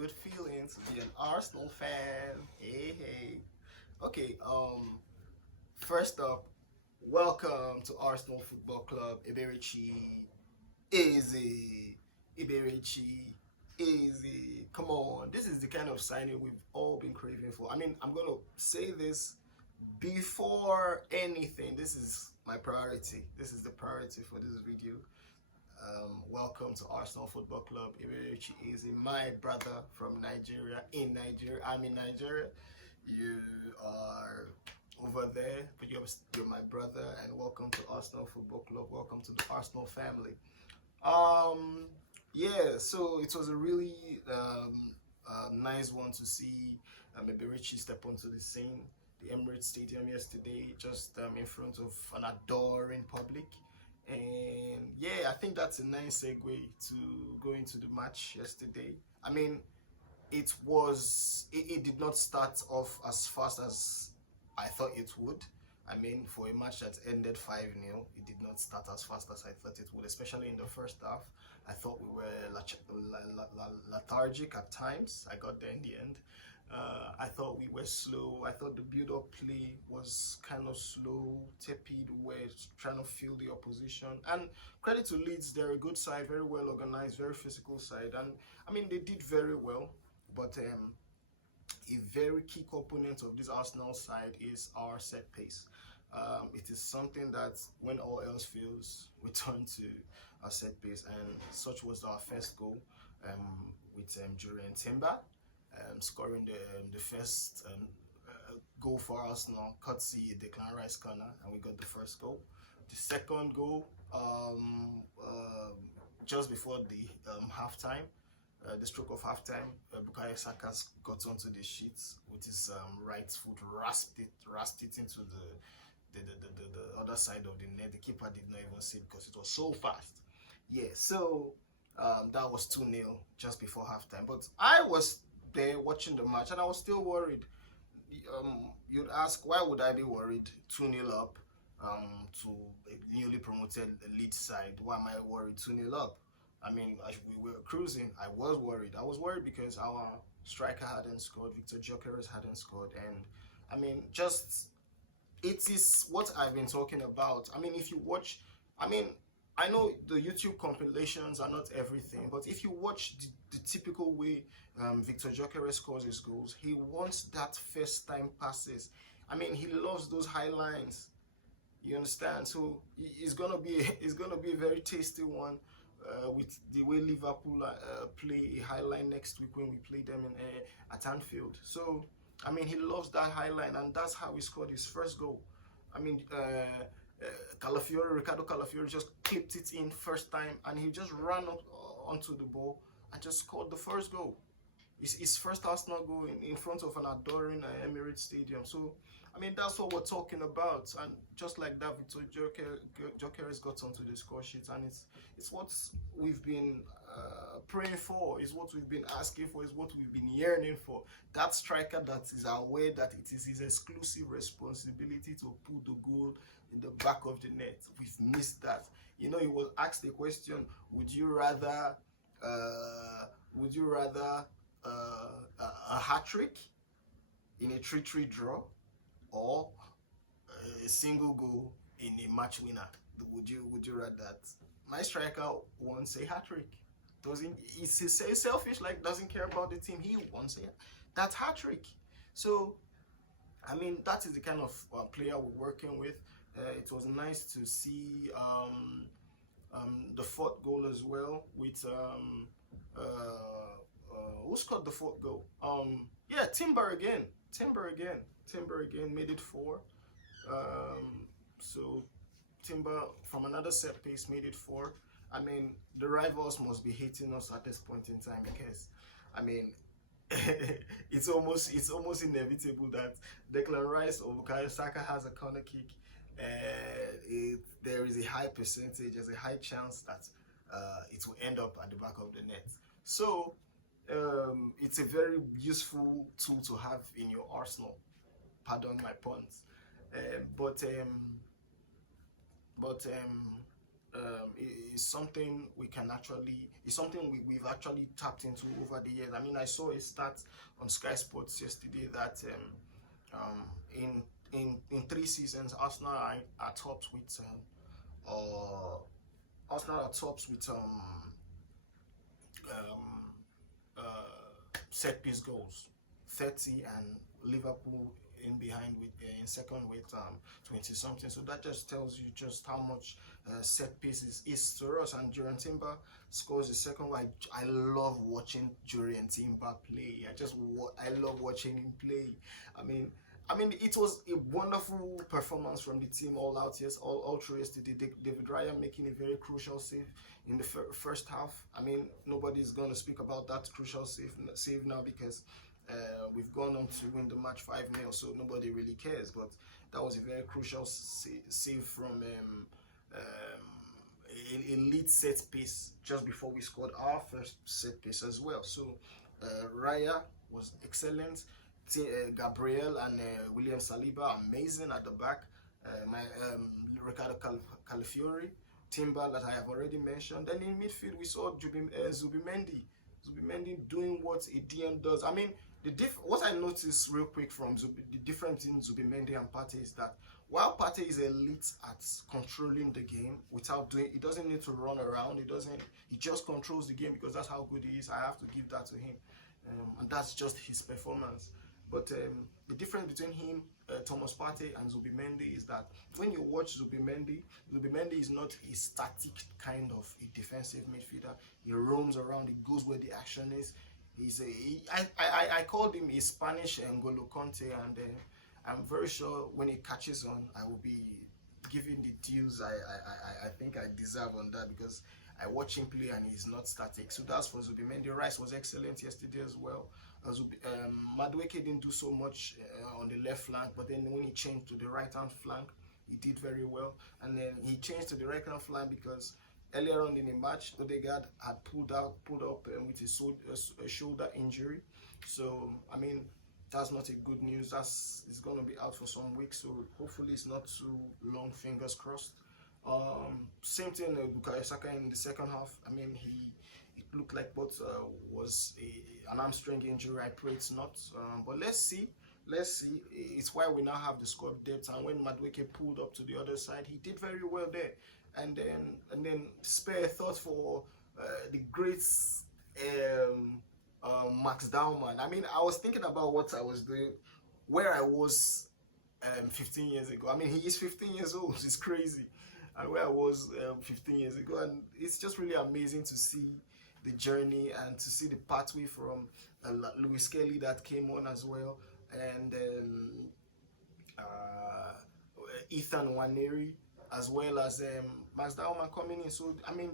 good feeling to be an Arsenal fan. Hey, hey. Okay, first up, welcome to Arsenal Football Club. Eberechi, easy. Eberechi, easy. Come on, this is the kind of signing we've all been craving for. I mean, I'm gonna say this before anything. This is my priority. This is the priority for this video. Welcome to Arsenal Football Club. Eberechi is my brother from Nigeria. In Nigeria, I'm in Nigeria. You are over there, but you're my brother. And welcome to Arsenal Football Club. Welcome to the Arsenal family. Yeah. So it was a really nice one to see Eberechi step onto the scene. The Emirates Stadium yesterday, just in front of an adoring public. And yeah, I think that's a nice segue to go into the match yesterday. I mean, it did not start off as fast as I thought it would. I mean, for a match that ended 5-0, it did not start as fast as I thought it would, especially in the first half. I thought we were lethargic at times. I got there in the end. I thought we were slow. I thought the build-up play was kind of slow, tepid. We were trying to feel the opposition. And credit to Leeds, they're a good side, very well organized, very physical side. And I mean, they did very well. But a very key component of this Arsenal side is our set piece. It is something that when all else fails, we turn to our set piece. And such was our first goal with Julian Timber. Scoring the first goal for Arsenal, courtesy a Declan Rice corner, and we got the first goal. The second goal, just before the halftime, the stroke of halftime, Bukayo Saka got onto the sheets with his right foot, rasped it into the other side of the net. The keeper did not even see it because it was so fast. Yeah, so that was 2-0 just before halftime. But I was there watching the match and I was still worried. You'd ask, why would I be worried? 2-0 up to a newly promoted Leeds side. Why am I worried? 2-0 up. I mean, as we were cruising, I was worried. I was worried because our striker hadn't scored, Victor Gyökeres hadn't scored, and I mean, just it is what I've been talking about. I mean, if you watch, I mean, I know the YouTube compilations are not everything, but if you watch the typical way Victor Gyökeres scores his goals, he wants that first time passes. I mean, he loves those high lines. You understand? So it's gonna be a very tasty one with the way Liverpool play a high line next week when we play them at Anfield. So I mean, he loves that high line, and that's how he scored his first goal. I mean, Ricardo Calafiori just clipped it in first time, and he just ran up onto the ball and just scored the first goal. His first Arsenal goal in front of an adoring Emirates Stadium. So, I mean, that's what we're talking about. And just like that, Victor Gyökeres got onto the score sheet, and it's what we've been praying for. It's what we've been asking for. It's what we've been yearning for. That striker that is aware that it is his exclusive responsibility to put the goal in the back of the net. We've missed that. You know, he was asked the question: would you rather a hat trick in a 3-3 draw, or a single goal in a match winner? Would you rather that? My striker wants a hat trick. He's selfish, like doesn't care about the team. He wants that hat trick. So I mean, that is the kind of player we're working with. It was nice to see the fourth goal as well with who scored the fourth goal? Yeah, Timber again made it 4. So Timber from another set piece made it 4. I mean, the rivals must be hating us at this point in time because, I mean, it's almost inevitable that Declan Rice or Bukayo Saka has a corner kick. There is a high percentage, there's a high chance that it will end up at the back of the net. So it's a very useful tool to have in your arsenal. Pardon my puns. But is something we can actually, is something we've actually tapped into over the years. I mean, I saw a stat on Sky Sports yesterday that in in 3 seasons, are tops with Arsenal are tops with set piece goals, 30, and Liverpool in behind with in second with 20 something. So that just tells you just how much set pieces is to us. And Jurien Timber scores the second one. I love watching Jurien Timber play. I love watching him play. I mean, it was a wonderful performance from the team all out. Yes, all through yesterday. David Raya making a very crucial save in the first half. I mean, nobody's going to speak about that crucial save now because we've gone on to win the match 5-0, so nobody really cares. But that was a very crucial save from a lead set piece just before we scored our first set piece as well. So Raya was excellent. Gabriel and William Saliba amazing at the back. My Ricardo Calafiori, Timber that I have already mentioned. Then in midfield we saw Zubimendi doing what a DM does. I mean, what I noticed real quick from the difference in Zubimendi and Partey is that while Partey is elite at controlling the game without doing, he doesn't need to run around. He just controls the game because that's how good he is. I have to give that to him, and that's just his performance. But the difference between him, Thomas Partey, and Zubimendi is that when you watch Zubimendi is not a static kind of a defensive midfielder. He roams around, he goes where the action is. I called him a Spanish N'Golo Conte, and I'm very sure when he catches on, I will be giving the dues I think I deserve on that, because I watch him play and he's not static. So that's for Zubimendi. Rice was excellent yesterday as well. Madueke didn't do so much on the left flank, but then when he changed to the right hand flank, he did very well. And then he changed to the right hand flank because earlier on in the match, Odegaard had pulled up with his shoulder injury. So I mean, that's not a good news. He's going to be out for some weeks, so hopefully it's not too long. Fingers crossed. Same thing with Bukayo Saka in the second half. I mean, it looked like both was an hamstring injury. I pray it's not, but let's see. It's why we now have the squad depth. And when Madueke pulled up to the other side, he did very well there. And then spare thought for the great Max Dowman. I mean, I was thinking about what I was doing, where I was 15 years ago. I mean, he is 15 years old. It's crazy. And where I was 15 years ago. And it's just really amazing to see the journey and to see the pathway from Louis Kelly that came on as well. And Ethan Waneri, as well as Max Dowman coming in. So, I mean,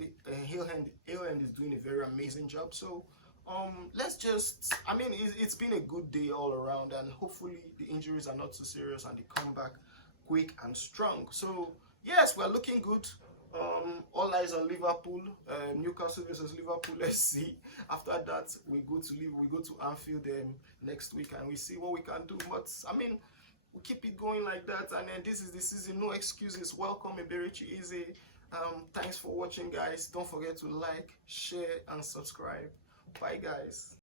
Hillhand is doing a very amazing job. So, let's just, I mean, it's been a good day all around, and hopefully the injuries are not too serious and they come back quick and strong. So yes, we're looking good. All eyes on Liverpool, Newcastle versus Liverpool. Let's see. After that, we go to Anfield next week, and we see what we can do. But I mean, we keep it going like that, and then this is the season. No excuses. Welcome, Eberechi Easy. Thanks for watching, guys. Don't forget to like, share, and subscribe. Bye, guys.